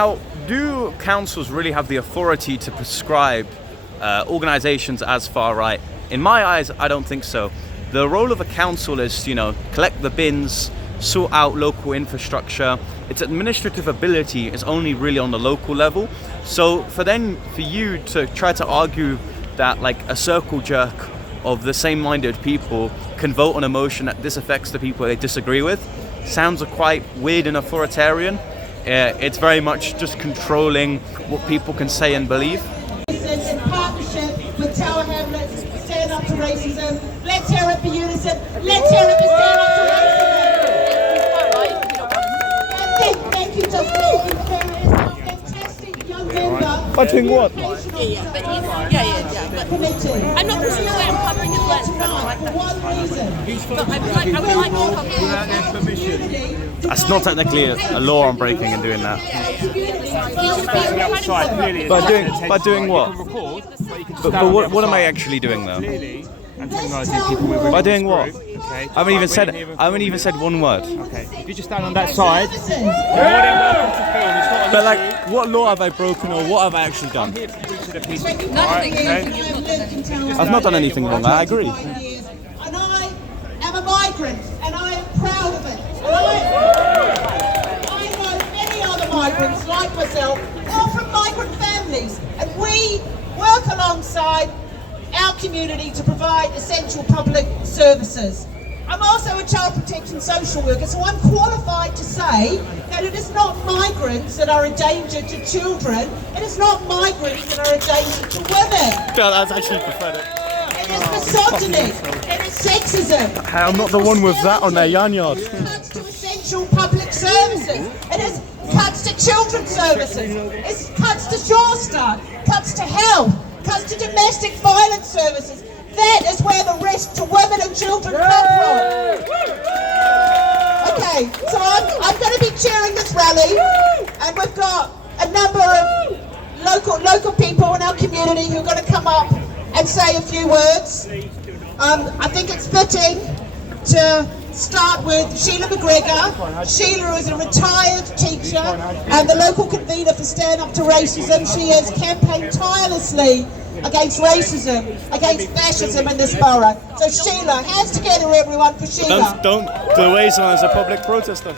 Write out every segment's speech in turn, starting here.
Now, do councils really have the authority to prescribe organisations as far right? In my eyes, I don't think so. The role of a council is, collect the bins, sort out local infrastructure. Its administrative ability is only really on the local level. So for you to try to argue that like a circle jerk of the same-minded people can vote on a motion that this affects the people they disagree with sounds quite weird and authoritarian. It's very much just controlling what people can say and believe. In partnership with Tower Hamlets, stand up to racism. Let's hear it for unison. Let's hear it for stand up to racism. Thank you, Justin. Fantastic young member. By doing what? But I'm not pushing away. I'm covering his lens. For one reason. I would like to cover permission. That's not technically a law I'm breaking and doing that. By doing what? But what am I actually doing though? By doing what? Okay. I haven't even said one word. Okay. If you just stand on that side, But like, what law have I broken or what have I actually done? I've not done anything wrong. I agree. And I am a migrant, and I am proud of it. And I know many other migrants like myself, all from migrant families, and we work alongside our community to provide essential public services. I'm also a child protection social worker, so I'm qualified to say that it is not migrants that are a danger to children, it is not migrants that are a danger to women. Yeah, that's actually pathetic. It is misogyny, it is sexism. Hey, I'm not the one with that on their yard. It is cuts to essential public services, it is cuts to children's services, it's cuts to Sure Start, cuts to health, cuts to domestic violence services. That is where the risk to women and children come from. Okay, so I'm going to be chairing this rally, and we've got a number of local people in our community who are going to come up and say a few words. I think it's fitting to start with Sheila McGregor. Sheila is a retired teacher and the local convener for Stand Up to Racism. She has campaigned tirelessly against racism, against fascism in this borough. So Sheila, hands together everyone for Sheila. Don't waste on as a public protester.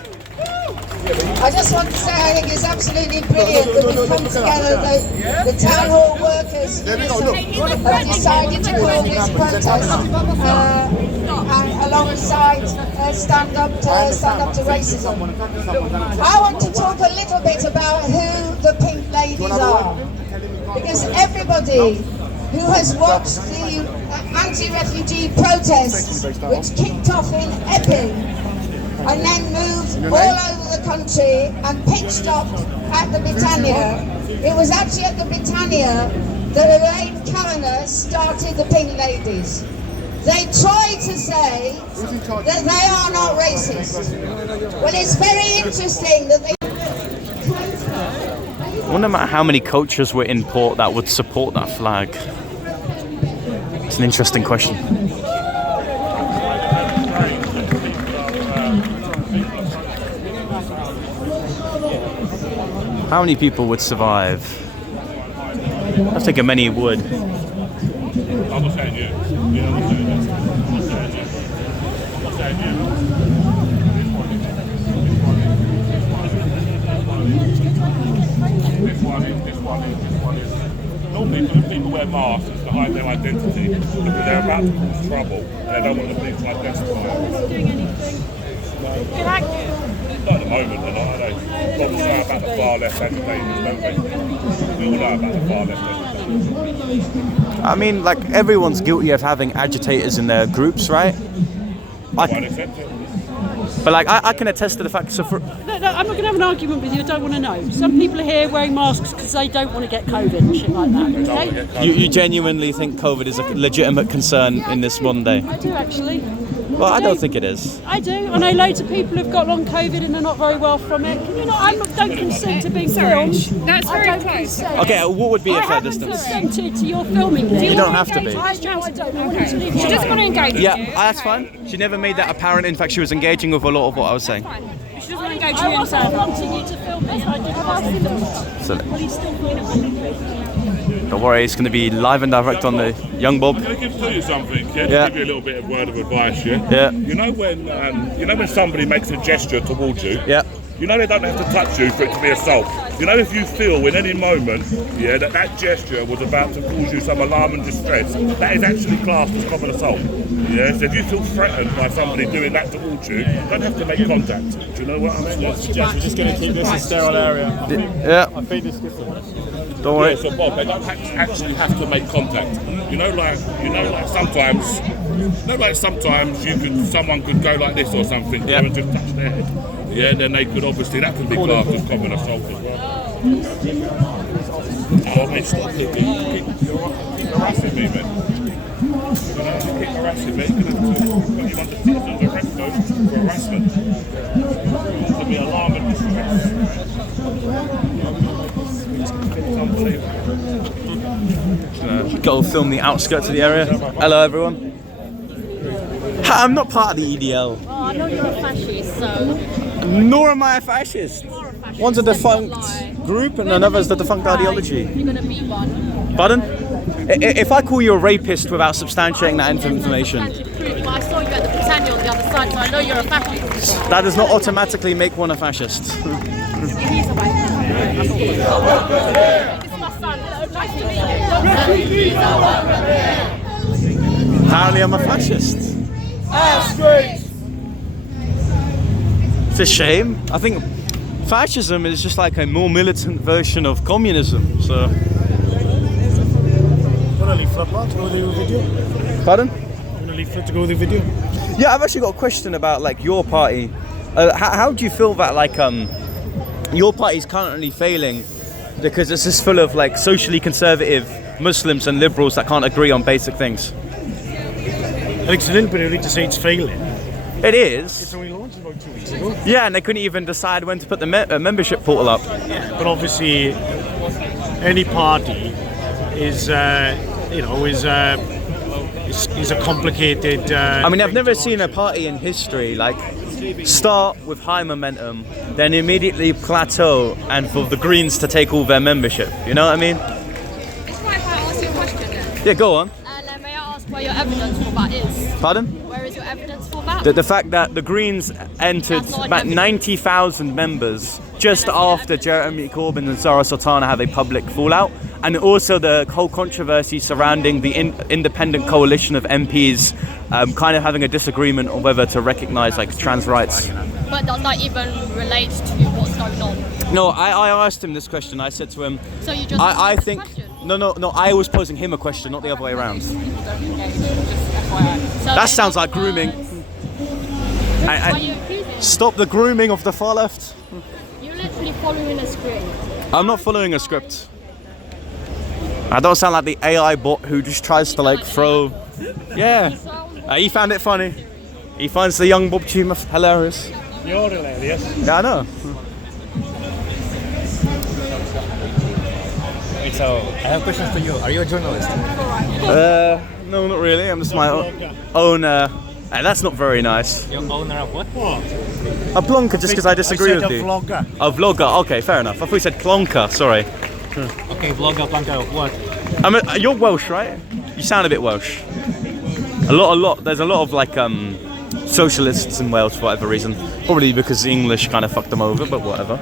I just want to say I think it's absolutely brilliant that we've come together, the town hall workers have decided to call this protest alongside stand up to racism. I want to talk a little bit about who the pink ladies are, because everybody who has watched the anti-refugee protests which kicked off in Epping and then moved all over the country and pitched up at the Britannia. It was actually at the Britannia that Elaine Callender started the Pink Ladies. They tried to say that they are not racist. Well, it's very interesting that they... I wonder how many cultures were in port that would support that flag. It's an interesting question. How many people would survive? I think many would. I'm not saying you. Yeah, I'm not saying you. I'm not saying you. This one is. Normally, people wear masks to hide their identity because they're about to cause trouble and they don't want the police to identify them. Doing anything? Not at the moment, they're not, are they? But we know about the far left agitators, don't we? We all know about the far left agitators. I mean, like, everyone's guilty of having agitators in their groups, right? But like, I can attest to the fact. So No, I'm not going to have an argument with you. I don't want to know. Some people are here wearing masks because they don't want to get COVID and shit like that. Okay? You genuinely think COVID is a legitimate concern in this modern day? I do actually. Well, I don't think it is. I do. I know loads of people who've got long COVID and they're not very well from it. Can you not? I don't consent to being filmed. That's very close. Okay, what would be a fair distance? I haven't consented to your filming me. You don't have to be. I don't. I want you to leave. She doesn't want to engage with you. Yeah, that's fine. She never made that apparent. In fact, she was engaging with a lot of what I was saying. She doesn't want to engage with I you. wasn't wanting you to film So, don't worry, it's going to be live and direct on the Young Bob. Can I tell you something? Yeah. Yeah. Give you a little bit of word of advice. Yeah. Yeah. You know when somebody makes a gesture towards you. Yeah. You know they don't have to touch you for it to be assault. You know if you feel in any moment, yeah, that gesture was about to cause you some alarm and distress, that is actually classed as common assault. Yeah, so if you feel threatened by somebody doing that towards you, you don't have to make contact. Do you know what I mean? We're just going to keep this a sterile area. Yeah. I think this gets Don't worry. Yeah, so Bob, they don't actually have to make contact. Sometimes someone could go like this or something, Yeah. and just touch their head. Yeah, then they could obviously, that can be classed as common assault as well. Oh, mate, stop it. Keep harassing me, man. You keep harassing me. You're under citizen's arrest code for harassment. To be alarm and distress. Go film the outskirts of the area. Hello, everyone. I'm not part of the EDL. Oh, I know you're a fascist, so... Nor am I a fascist. One's a defunct group and another's the defunct ideology. You're gonna be one. Pardon? If I call you a rapist without substantiating that information, I saw you at the Britannia on the other side, so I know you're a fascist. that does not automatically make one a fascist. He's a white This is my son. Nice to meet you. Apparently I'm a fascist. It's a shame. I think fascism is just like a more militant version of communism. So. Want to leave for to go the video? Pardon? Want to leave for to go the video? Yeah, I've actually got a question about like your party. How do you feel that like your party is currently failing because it's just full of like socially conservative Muslims and liberals that can't agree on basic things? I think it's a little bit early to say it's failing. It is. It's only launched about 2 weeks ago. Yeah, and they couldn't even decide when to put the membership portal up. But obviously, any party is a complicated. I mean, I've never seen a party in history like start with high momentum, then immediately plateau, and for the Greens to take all their membership. You know what I mean? It's right if I ask you a question then. Yeah, go on. May I ask where your evidence for that is? Pardon? Where is your evidence for that? The fact that the Greens entered about 90,000 members just after Jeremy Corbyn and Zara Sultana have a public fallout, and also the whole controversy surrounding the independent coalition of MPs kind of having a disagreement on whether to recognise like trans rights. But does that even relate to what's going on? No, I asked him this question. I said to him, So you just I asked think a question? no, I was posing him a question, not the other way around. People don't engage, just FYI. So That sounds like grooming. Why are you accusing? Stop the grooming of the far left. You're literally following a script. I'm not following a script. I don't sound like the AI bot who just tries to like throw. Yeah, he found it funny. He finds the young Bob Tuma hilarious. You're hilarious. Yeah, I know. So, I have questions for you. Are you a journalist? No, not really. I'm just my own. That's not very nice. Your owner of what? A plonker, just because I disagree with you. Vlogger. A vlogger. Okay, fair enough. I thought you said plonker. Sorry. Okay, vlogger, planker of what? You're Welsh, right? You sound a bit Welsh. A lot. There's a lot of like socialists in Wales for whatever reason. Probably because the English kind of fucked them over, but whatever.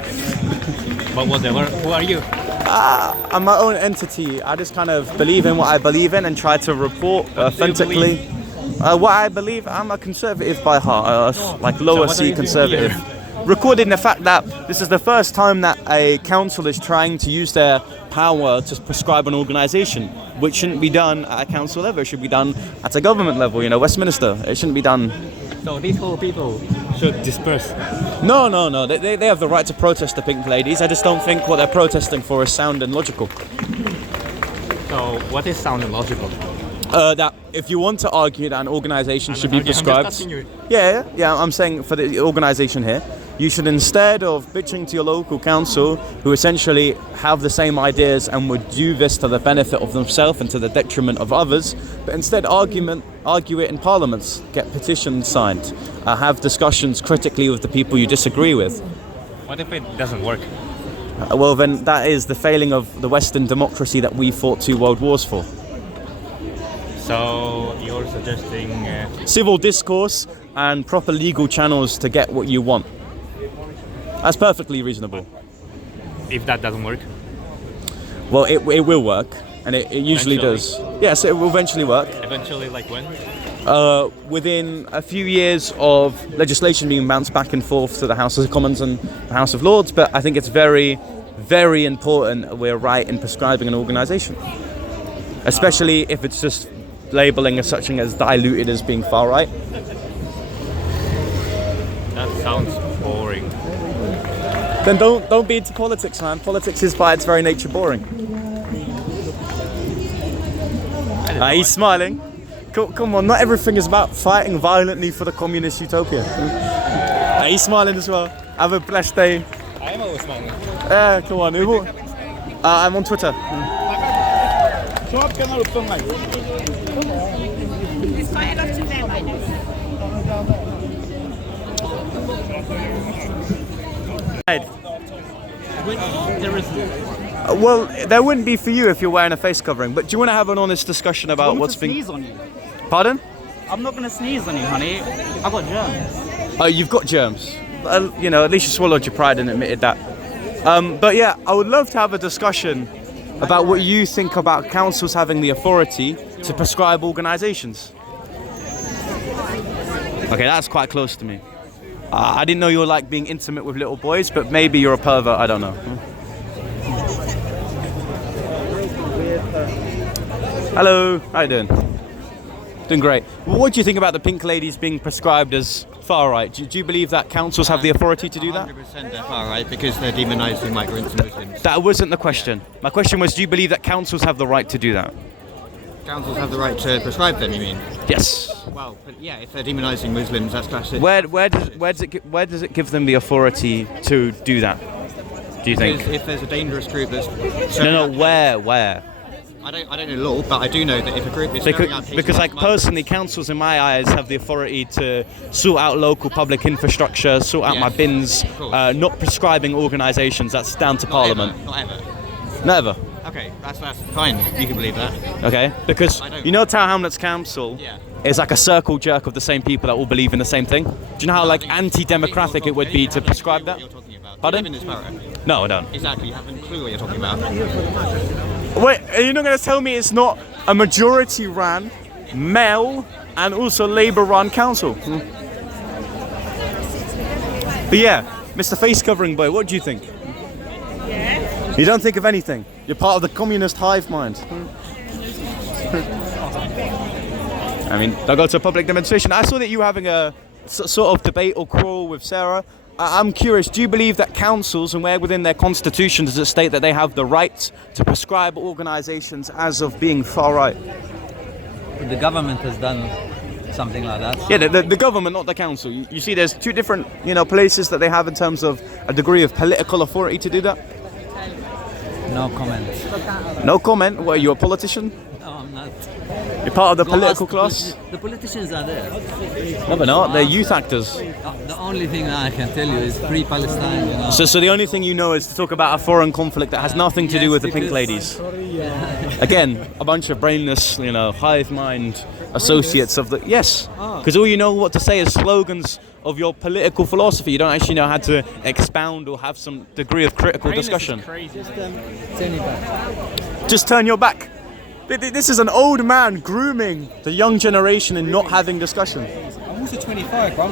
But whatever. Who are you? I'm my own entity. I just kind of believe in what I believe in and try to report authentically. What I believe, I'm a conservative by heart, like lower C conservative. Recording the fact that this is the first time that a council is trying to use their power to prescribe an organisation, which shouldn't be done at a council level. It should be done at a government level, Westminster. It shouldn't be done. So these whole people should disperse. No. They have the right to protest the pink ladies. I just don't think what they're protesting for is sound and logical. So what is sound and logical? That if you want to argue that an organisation should be prescribed, yeah, I'm saying for the organisation here, you should, instead of bitching to your local council, who essentially have the same ideas and would do this to the benefit of themselves and to the detriment of others, but instead argue it in parliaments, get petitions signed, have discussions critically with the people you disagree with. What if it doesn't work? Well, then that is the failing of the Western democracy that we fought 2 world wars for. So you're suggesting Civil discourse and proper legal channels to get what you want. That's perfectly reasonable. if that doesn't work? Well, it will work, and it usually does. Yes, it will eventually work. Eventually, like when? Within a few years of legislation being bounced back and forth to the House of Commons and the House of Lords, but I think it's very, very important we're right in prescribing an organisation, especially if it's just labelling as such as diluted as being far right. That sounds boring. Then don't be into politics, man. Politics is by its very nature boring. He's smiling. Come on, not everything is about fighting violently for the communist utopia. He's smiling as well. Have a blessed day. I am always smiling. Yeah, come on. I'm on Twitter. There's quite a lot of them, I know. Well, there wouldn't be for you if you're wearing a face covering, but do you want to have an honest discussion about what's been... sneeze on you. Pardon? I'm not going to sneeze on you, honey. I've got germs. Oh, you've got germs. You know, at least you swallowed your pride and admitted that. But yeah, I would love to have a discussion about what you think about councils having the authority to prescribe organisations. Okay, that's quite close to me. I didn't know you were like being intimate with little boys, but maybe you're a pervert, I don't know. Hello, how you doing? Doing great. Well, what do you think about the pink ladies being prescribed as far right? Do you believe that councils have the authority to do that? 100% they're far right because they're demonising migrants and Muslims. That wasn't the question. My question was, do you believe that councils have the right to do that? Councils have the right to prescribe them, you mean? Yes. Well, but yeah, if they're demonising Muslims, that's classic. Where does it give them the authority to do that? Do you think? Because if there's a dangerous group that's... No, where? I don't know law, but I do know that if a group is because like personally, councils in my eyes have the authority to sort out local public infrastructure, sort out my bins, not prescribing organisations. That's down to Parliament. Not ever. Never. Okay, that's fine. You can believe that. Okay, because you know Tower Hamlets Council is like a circle jerk of the same people that all believe in the same thing. Do you know how like anti-democratic it would be to prescribe that? Pardon? You live in this borough. No, I don't. Exactly, you haven't a clue what you're talking about. Wait, are you not going to tell me it's not a majority-run, male, and also Labour-run council? But yeah, Mr. Face Covering Boy, what do you think? Yeah. You don't think of anything. You're part of the communist hive mind. I mean, don't go to a public demonstration. I saw that you were having a sort of debate or quarrel with Sarah. I'm curious, do you believe that councils, and where within their constitution does it state that they have the right to prescribe organisations as of being far right? The government has done something like that. Yeah, the government, not the council. You see there's two different places that they have in terms of a degree of political authority to do that? No comment. No comment? What, are you a politician? No, I'm not. You're part of the political class? The politicians are there. No, they're not. They're youth actors. The only thing that I can tell you is free Palestine, you know. So the only thing you know is to talk about a foreign conflict that has nothing to do with the pink ladies. Again, a bunch of brainless, hive mind associates of the... Yes, because all you know what to say is slogans of your political philosophy. You don't actually know how to expound or have some degree of critical discussion. Turn your back. Just turn your back. This is an old man grooming the young generation and not having discussion. I'm also 25, bro.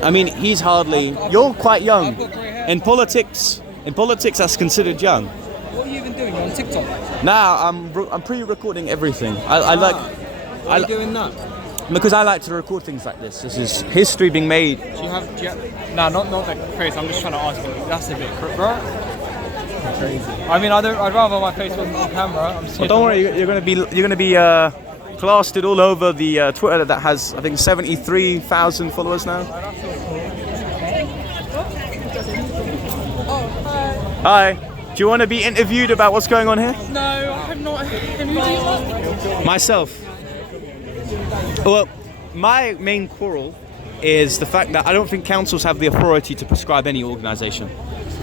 I mean, he's hardly... You're quite young. In politics, that's considered young. What are you even doing? You're on TikTok? Nah, I'm pre-recording everything. I like... Why are you doing that? Because I like to record things like this. This is history being made. Do you have... Nah, not the face. I'm just trying to ask you. That's a bit crook, bro. Crazy. I mean, I'd rather my face wasn't on camera. Well, don't worry, you're going to be plastered all over the Twitter that has, I think, 73,000 followers now. Hi. Do you want to be interviewed about what's going on here? No, I'm not. Myself. Well, my main quarrel is the fact that I don't think councils have the authority to prescribe any organisation.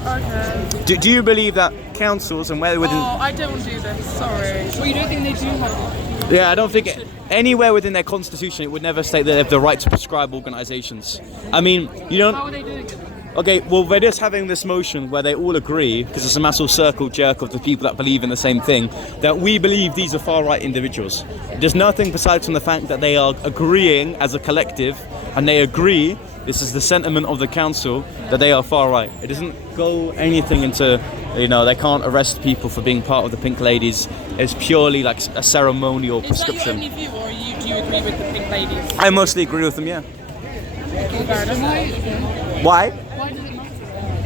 Okay. Do you believe that councils and where within... Oh, I don't want to do this. Sorry. Well, you don't think they do have... Yeah, I don't think anywhere within their constitution it would never state that they have the right to prescribe organisations. I mean, you don't... How are they doing it? Okay, well, they're just having this motion where they all agree, because it's a massive circle jerk of the people that believe in the same thing, that we believe these are far-right individuals. There's nothing besides from the fact that they are agreeing as a collective, and they agree, this is the sentiment of the council, that they are far-right. It doesn't go anything into, you know, they can't arrest people for being part of the Pink Ladies. It's purely like a ceremonial prescription. Is that your only view, or do you agree with the Pink Ladies? I mostly agree with them, yeah. Fair enough. Why?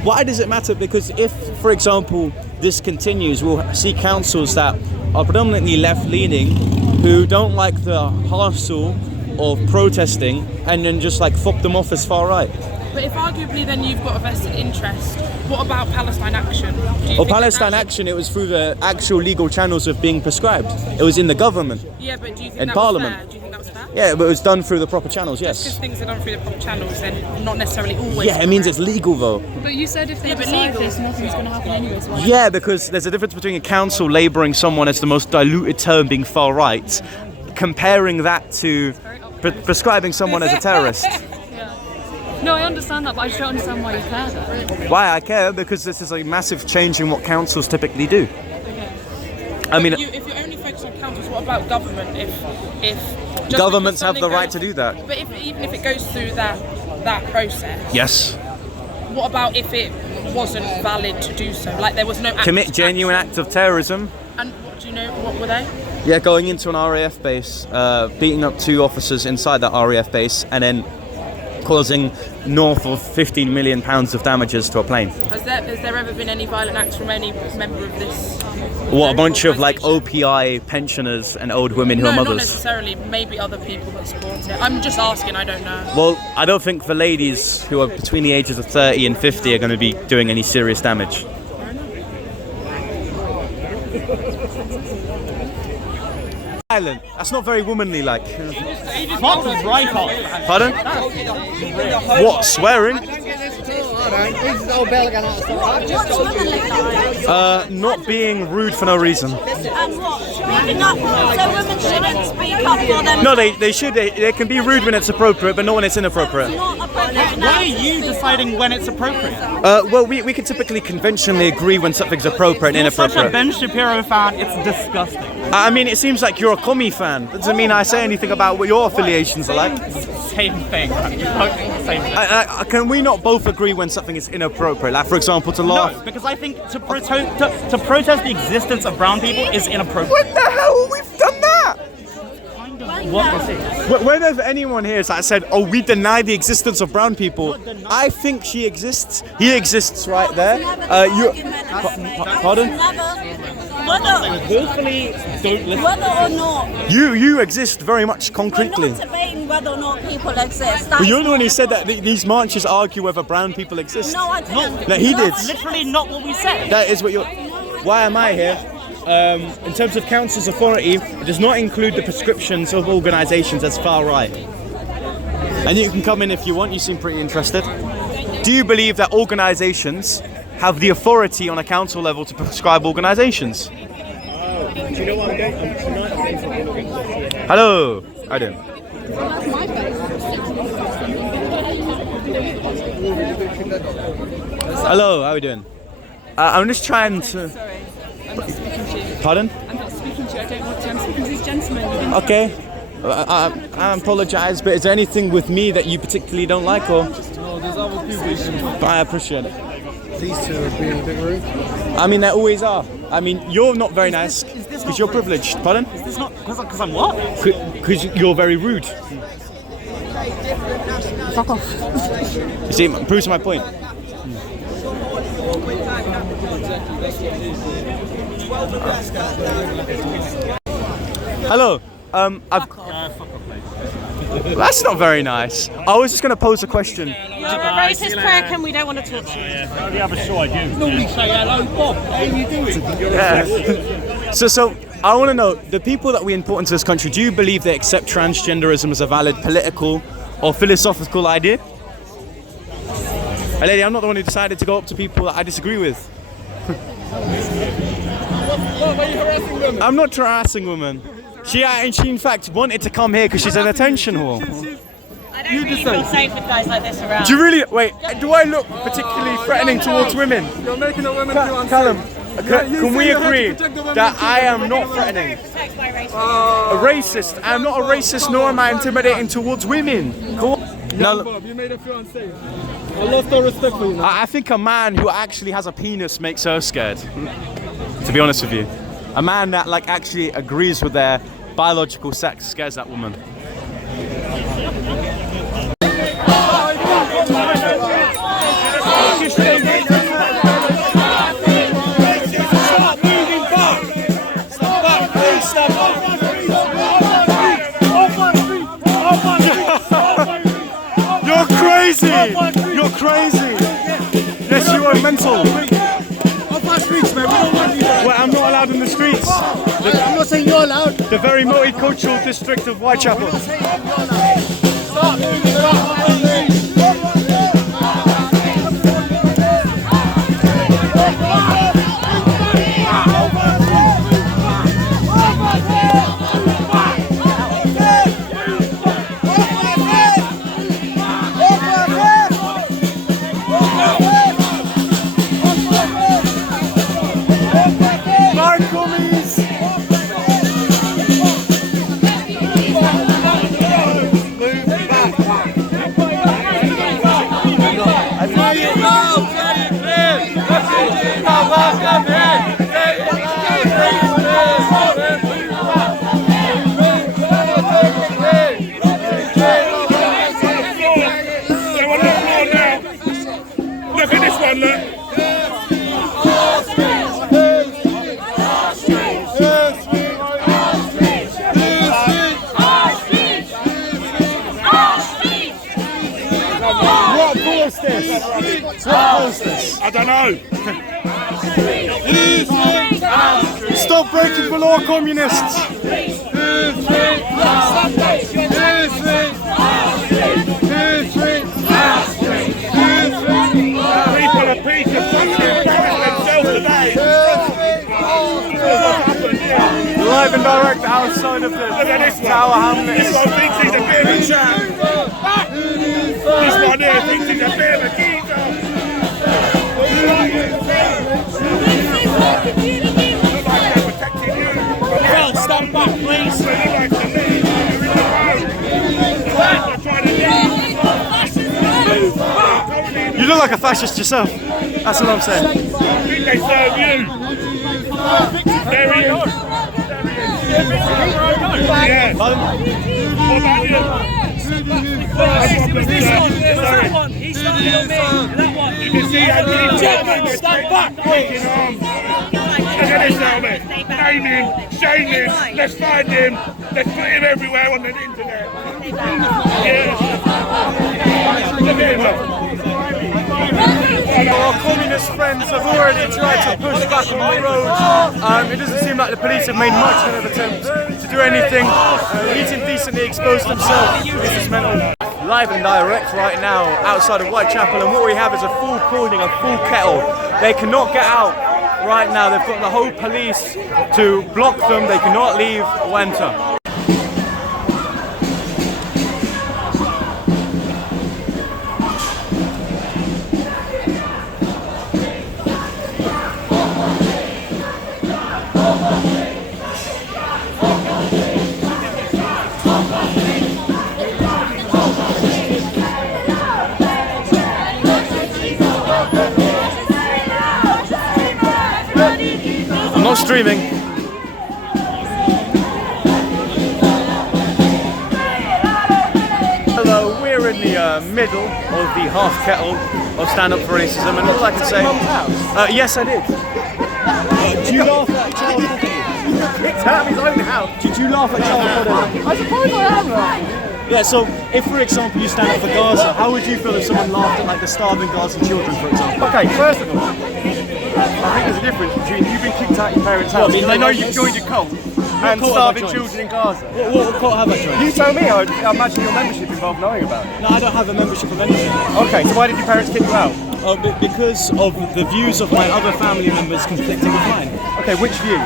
Why does it matter? Because if, for example, this continues, we'll see councils that are predominantly left-leaning who don't like the hassle of protesting and then just like fop them off as far-right. But if arguably then you've got a vested interest, what about Palestine Action? Well, Palestine Action, it was through the actual legal channels of being prescribed. It was in the government. Yeah, but do you think in that Parliament. was fair? Do you think that was fair? Yeah, but it was done through the proper channels, yes. Just because things are done through the proper channels, then not necessarily always. Yeah, it means it's legal though. But you said if they decide this, nothing's going to happen anyway. So yeah, because there's a difference between a council labelling someone as the most diluted term being far right, comparing that to prescribing someone as a terrorist. No, I understand that, but I just don't understand why you care though. Why I care? Because this is a massive change in what councils typically do. Okay. I mean, if you're only focused on councils, what about government? If governments have the right to do that. But even if it goes through that process. Yes. What about if it wasn't valid to do so? Like there was no commit genuine act of terrorism. And do you know what were they? Yeah, going into an RAF base, beating up 2 officers inside that RAF base, and then causing north of £15 million of damages to a plane. Has there ever been any violent acts from any member of this? What, a bunch of like OPI pensioners and old women who are mothers? Not necessarily. Maybe other people that support it. I'm just asking. I don't know. Well, I don't think the ladies who are between the ages of 30 and 50 are going to be doing any serious damage. Silent. That's not very womanly like. What? Right off. Pardon? What? Swearing? Not being rude for no reason. And what? Speaking up, so women shouldn't speak up for them. No, they should. They can be rude when it's appropriate, but not when it's inappropriate. Why are you deciding when it's appropriate? Well, we can typically conventionally agree when something's appropriate and inappropriate. You're such a Ben Shapiro fan, it's disgusting. I mean, it seems like you're a commie fan. That doesn't mean I say anything about what your affiliations are like. Same thing. Same thing. Can we not both agree when something is inappropriate? Like, for example, to laugh. No, because I think to protest the existence of brown people is inappropriate. What the hell? We've done that! What is it? When has anyone here said, "Oh, we deny the existence of brown people"? I think she exists. He exists right there. Pardon? Willfully don't listen. Whether or not. You exist very much concretely. We're not debating whether or not people exist. Well, you're the one who said that these marches argue whether brown people exist. No, I didn't. No, he did. That's literally not what we said. That is what you're. Why am I here? In terms of council's authority, it does not include the prescriptions of organisations as far right. And you can come in if you want. You seem pretty interested. Do you believe that organisations have the authority on a council level to prescribe organisations? Do you know what I'm going tonight? Hello. How do? Hello. How are we doing? I'm just trying to. Sorry, I'm not speaking to you. Pardon? I'm not speaking to you. I don't want to. I'm speaking to these gentlemen. Okay. I apologise, but is there anything with me that you particularly don't like, or? No, there's other people. But I appreciate it. These two are being a bit rude. I mean, they always are. I mean, you're not very nice because you're privileged. Pardon? Is this not because I'm what? Because you're very rude. Fuck off. You see, it proves my point. Hello. That's not very nice. I was just going to pose a question. You're a racist prick and we don't want to talk to you. The other side, you. Normally say hello, Bob. How you doing? Yeah. So I want to know, the people that we import into this country, do you believe they accept transgenderism as a valid political or philosophical idea? Hey lady, I'm not the one who decided to go up to people that I disagree with. Why are you harassing women? I'm not harassing women. She in fact wanted to come here because she's an attention whore. I don't really feel safe with guys like this around. Do you really? Wait, do I look particularly threatening towards women? You're making a woman feel unsafe. Callum, can we agree that I am not threatening? A racist. I'm not a racist, nor am I intimidating towards women. Cool. No, Bob, you made her feel unsafe. I lost all respect for you now. I think a man who actually has a penis makes her scared. To be honest with you, a man that like actually agrees with their biological sex scares that woman. Stop moving back! Stop back, please, stop back! You're crazy! You're crazy! Yes, you are mental! Off our streets, man, we don't want you there. Well, I'm not allowed in the streets. I'm not saying you're allowed. The very multicultural district of Whitechapel. Stop moving back! Look at this one, look. What caused this? What caused this? I don't know. Stop breaking the law, communists! People are peace and themselves today. Live and direct outside of the Tower Hamlets. This one thinks he's a bit of a chap. This one here thinks he's a bit of a geezer. Well, stand back, please. You look like a fascist yourself. That's all I'm saying. I think they serve you. There he is. Yeah. What about you? He's starting on me. That one. You can see how Gentlemen, stand back, please. Look at this helmet. Name him, shame him, let's find him, let's put him everywhere on the internet. Yeah. Look at him. Our communist friends have already tried to push back on the road. It doesn't seem like the police have made much of an attempt to do anything. He's indecently exposed himself. This is mental. Live and direct right now outside of Whitechapel, and what we have is a full cordon, a full kettle. They cannot get out right now. They've got the whole police to block them. They cannot leave or enter. I'm not streaming. Hello, we're in the middle of the half kettle of Stand Up for Racism, and all I can say, yes, I did. Did you laugh at child prodigy? You kicked out of his own house. Did you laugh at child prodigy? I suppose I am laughing. Yeah, so if, for example, you stand up for Gaza, how would you feel if someone laughed at like the starving Gaza children, for example? Okay, first of all, I think there's a difference between you've been kicked out of your parents' house and they know you've joined a cult, and starving children in Gaza. What court have I joined? You tell me. I imagine your membership involved knowing about it. No, I don't have a membership of anything. Okay, so why did your parents kick you out? Because of the views of my other family members conflicting with mine. Okay, which view?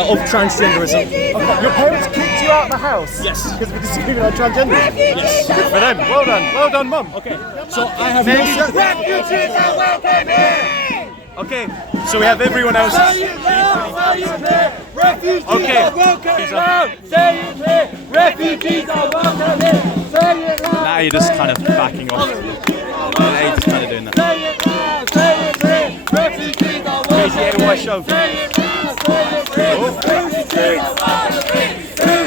Of transgenderism. Okay, your parents kicked you out of the house? Yes. Because of disagreement on transgenderism? Yes. Good for them. Well done, Mum. Okay, so I have Refugees are welcome here! Okay, so we have everyone else. Refugees Okay. are welcome here! Say it here! Refugees are welcome here! Say it loud! Now you're just kind of backing off. Now you're just kind of doing that. Say it loud! Say it here! Refugees are welcome here! KCAY show. Say it loud! Say it here! Refugees are welcome here!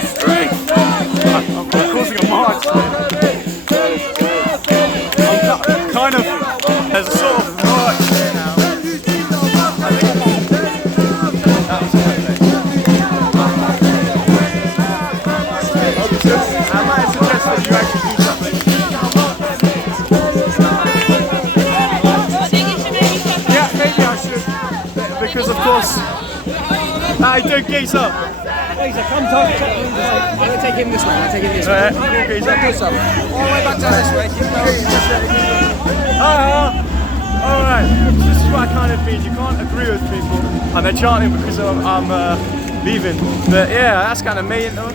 Streets! I'm causing a march. I'm kind of, there's a sort of march here now. I might suggest that you actually do something. Yeah, maybe I should. Because of course, I don't gaze up. Geezer, come talk to me. I'm going to take him this way. I'm going to take him this way. Alright, you gaze up. All the way back down this way. Alright, this is what I kind of mean. You can't agree with people and they're chanting because I'm leaving. But yeah, that's kind of me, you know.